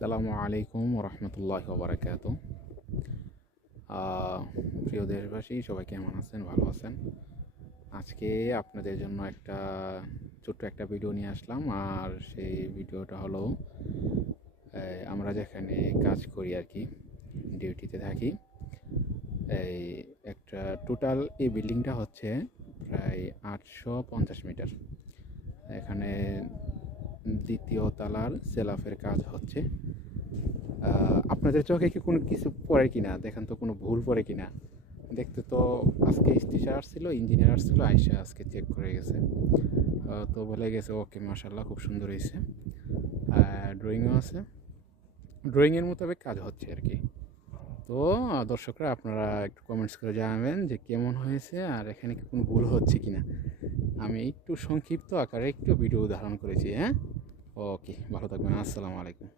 আসসালামু আলাইকুম রহমতুল্লাহ ওবরাকাত। প্রিয় দেশবাসী, সবাই কেমন আছেন? ভালো আছেন? আজকে আপনাদের জন্য ছোট্ট একটা ভিডিও নিয়ে আসলাম। আর সেই ভিডিওটা হলো আমরা যেখানে কাজ করি আর কি, ডিউটিতে থাকি, এই একটা টোটাল এই বিল্ডিংটা হচ্ছে প্রায় 850 মিটার। এখানে দ্বিতীয় তলার সেলাফের কাজ হচ্ছে। আপনাদের চোখে কি কোনো কিছু পড়ে কিনা দেখেন তো, কোনো ভুল পড়ে কিনা দেখতে। তো আজকে স্টিচার আসছিল, ইঞ্জিনিয়ার আসছিল, আইসা আজকে চেক করে গেছে। তো বলে গেছে ওকে মাশাল্লাহ খুব সুন্দর হয়েছে, ড্রয়িংও আছে, ড্রয়িংয়ের মোতাবেক কাজ হচ্ছে আর কি। তো দর্শকরা আপনারা একটু কমেন্টস করে জানাবেন যে কেমন হয়েছে আর এখানে কি কোনো ভুল হচ্ছে কিনা। আমি একটু সংক্ষিপ্ত আকারে একটু ভিডিও ধারণ করেছি। ওকে, ভালো থাকবেন। আসসালামু আলাইকুম।